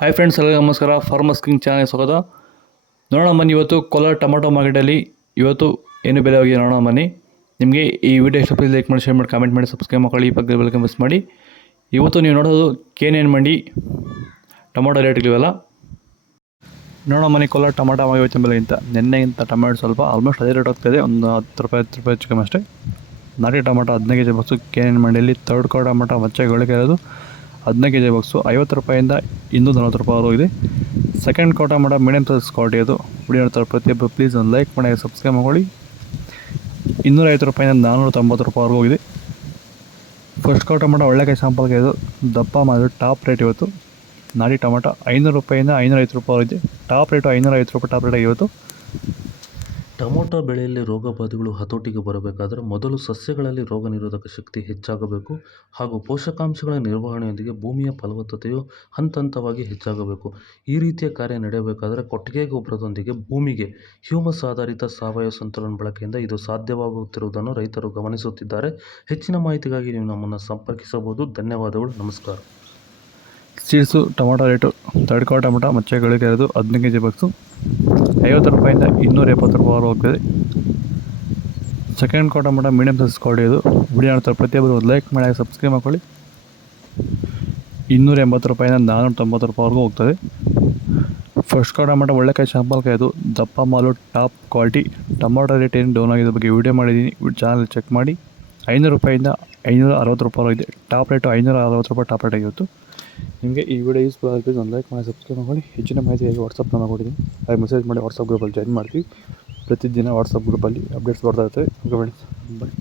Hi friends, ಎಲ್ಲರಿಗೂ ನಮಸ್ಕಾರ. Farmers king channel ಸ್ವಾಗತ. ನೋಡೋಣ ಬನ್ನಿ, ಇವತ್ತು ಕೋಲಾರ ಟೊಮಾಟೊ ಮಾರ್ಕೆಟಲ್ಲಿ ಇವತ್ತು ಏನು ಬೆಲೆ ಹೋಗಿದೆ ನೋಡೋಣ ಬನ್ನಿ. ನಿಮಗೆ ಈ ವಿಡಿಯೋ ಇಷ್ಟ ಪ್ಲೀಸ್ ಲೈಕ್ ಮಾಡಿ, ಶೇರ್ ಮಾಡಿ, ಕಾಮೆಂಟ್ ಮಾಡಿ, ಸಬ್ಸ್ಕ್ರೈಬ್ ಮಾಡ್ಕೊಳ್ಳಿ, ಪಕ್ಕದ ಬೆಲ್ ಮಿಸ್ ಮಾಡಿ. ಇವತ್ತು ನೀವು ನೋಡೋದು KNN ಮಂಡಿ ಟೊಮಾಟೊ ರೇಟ್ಗಳಿವೆಲ್ಲ ನೋಡೋಣ ಬನ್ನಿ. ಕೋಲಾರ ಟೊಮಾಟೊ ಇವತ್ತಿನ ಬೆಲೆಗಿಂತ ನಿನ್ನೆಗಿಂತ ಟೊಮಾಟೊ ಸ್ವಲ್ಪ ಆಲ್ಮೋಸ್ಟ್ ಅದೇ ರೇಟ್ ಹೋಗ್ತಾಯಿದೆ, ಒಂದು 10 ರೂಪಾಯಿ ಹೆಚ್ಚು ಕಮ್ಮಿ ಅಷ್ಟೇ. ನಾಟಿ ಟೊಮಾಟೊ 15 ಕೆಜಿ ಬಾಕ್ಸು KNN ಮಂಡಿಯಲ್ಲಿ. ಥರ್ಡ್ ಕೋ ಟೊಮಾಟೊ ಮಚ್ಚೆಗಳಿಗೆ ಇರೋದು 15 ಕೆಜಿ ಬಾಕ್ಸು 50 ರೂಪಾಯಿಂದ 240 ರೂಪಾಯಿವರೆಗೂ ಇದೆ. ಸೆಕೆಂಡ್ ಕೋ ಟೊಮಾಟೊ ಮೀಡಿಯಮ್ ಸೈಜ್ ಕ್ವಾಲಿಟಿ ಅದು. ವಿಡಿಯೋ ನೋಡ್ತಾರೆ ಪ್ರತಿಯೊಬ್ಬರು ಪ್ಲೀಸ್ ಒಂದು ಲೈಕ್ ಮಾಡಿ, ಸಬ್ಸ್ಕ್ರೈಬ್ ಮಾಡ್ಕೊಳ್ಳಿ. 250 ರೂಪಾಯಿಂದ 490 ರೂಪಾಯಿವರೆಗೂ ಇದೆ. ಫಸ್ಟ್ ಕೋ ಟೊಮಾಟೊ ಒಳ್ಳೆ ಕೈ ಸ್ಯಾಂಪಲ್ಗೆ ಇದು ದಪ್ಪ ಮಾಡಿದ್ರು ಟಾಪ್ ರೇಟ್ ಇವತ್ತು. ನಾಟಿ ಟೊಮಾಟೊ 500 ರೂಪಾಯಿಂದ 550 ರೂಪಾಯಿ ಇದೆ. ಟಾಪ್ ರೇಟು 550 ರೂಪಾಯಿ ಟಾಪ್ ರೇಟ್ ಇವತ್ತು. ಟೊಮೊಟೊ ಬೆಳೆಯಲ್ಲಿ ರೋಗ ಬಾಧೆಗಳು ಹತೋಟಿಗೆ ಬರಬೇಕಾದರೆ ಮೊದಲು ಸಸ್ಯಗಳಲ್ಲಿ ರೋಗ ನಿರೋಧಕ ಶಕ್ತಿ ಹೆಚ್ಚಾಗಬೇಕು ಹಾಗೂ ಪೋಷಕಾಂಶಗಳ ನಿರ್ವಹಣೆಯೊಂದಿಗೆ ಭೂಮಿಯ ಫಲವತ್ತತೆಯು ಹಂತವಾಗಿ ಹೆಚ್ಚಾಗಬೇಕು. ಈ ರೀತಿಯ ಕಾರ್ಯ ನಡೆಯಬೇಕಾದರೆ ಕೊಟ್ಟಿಗೆ ಗೊಬ್ಬರದೊಂದಿಗೆ ಭೂಮಿಗೆ ಹ್ಯೂಮಸ್ ಆಧಾರಿತ ಸಾವಯವ ಸಂತುಲನ ಬಳಕೆಯಿಂದ ಇದು ಸಾಧ್ಯವಾಗುತ್ತಿರುವುದನ್ನು ರೈತರು ಗಮನಿಸುತ್ತಿದ್ದಾರೆ. ಹೆಚ್ಚಿನ ಮಾಹಿತಿಗಾಗಿ ನೀವು ನಮ್ಮನ್ನು ಸಂಪರ್ಕಿಸಬಹುದು. ಧನ್ಯವಾದಗಳು, ನಮಸ್ಕಾರ. ಸೀಡ್ಸು ಟೊಮಾಟೊ ರೇಟು ಥರ್ಡ್ ಕೋ ಟೊಮಾಟೊ ಮಚ್ಚೆಗಳಿಗೆ ಇರೋದು 15 ಕೆಜಿ ಬಾಕ್ಸು 50 ರೂಪಾಯಿಂದ 270 ರೂಪಾಯಿ ಹೋಗ್ತದೆ. ಸೆಕೆಂಡ್ ಕೋ ಟೊಮಾಟೊ ಮೀಡಿಯಮ್ ಸೈಜ್ ಕ್ವಾಲಿಟಿ ಇದು. ವಿಡಿಯೋ ನೋಡ್ತಾರೆ ಪ್ರತಿಯೊಬ್ಬರು ಒಂದು ಲೈಕ್ ಮಾಡಿ, ಸಬ್ಸ್ಕ್ರೈಬ್ ಮಾಡ್ಕೊಳ್ಳಿ. 280 ರೂಪಾಯಿಂದ 490 ರೂಪಾಯಿವರೆಗೂ ಹೋಗ್ತದೆ. ಫಸ್ಟ್ ಕೋ ಟೊಮಾಟೊ ಒಳ್ಳೆ ಕೈ ಶಾಂಪಲ್ಗೆ ಇದು ದಪ್ಪ ಮಾಲು ಟಾಪ್ ಕ್ವಾಲಿಟಿ. ಟೊಮಾಟೊ ರೇಟ್ ಏನು ಡೌನ್ ಆಗಿದೆ ಬಗ್ಗೆ ವಿಡಿಯೋ ಮಾಡಿದ್ದೀನಿ, ಚಾನಲ್ ಚೆಕ್ ಮಾಡಿ. 500 ರೂಪಾಯಿಂದ 560 ರೂಪಾಯಿ ಇದೆ. ಟಾಪ್ ರೇಟು 560 ರೂಪಾಯಿ ಟಾಪ್ ರೇಟ್ ಆಗಿತ್ತು. ನಿಮಗೆ ಈ ವಿಡಿಯೋ ಯೂಸ್ಫುಲ್ ಆಗಿದ್ದು ಒಂದು ಲೈಕ್ ಮಾಡಿ, ಸಬ್ಸ್ಕ್ರೈಬ್ ಮಾಡ್ಕೊಳ್ಳಿ. ಹೆಚ್ಚಿನ ಮಾಹಿತಿಗಾಗಿ ವಾಟ್ಸಪ್ ನಂಬರ್ ಕೊಟ್ಟಿದ್ದೀನಿ, ಹಾಗೆ ಮೆಸೇಜ್ ಮಾಡಿ ವಾಟ್ಸಪ್ ಗ್ರೂಪಲ್ಲಿ ಜಾಯಿನ್ ಮಾಡ್ತೀವಿ. ಪ್ರತಿದಿನ ವಾಟ್ಸಪ್ ಗ್ರೂಪಲ್ಲಿ ಅಪ್ಡೇಟ್ಸ್ ಬರ್ತಾ ಇರ್ತವೆ. ಓಕೆ ಫ್ರೆಂಡ್ಸ್, ಬಾಯ್.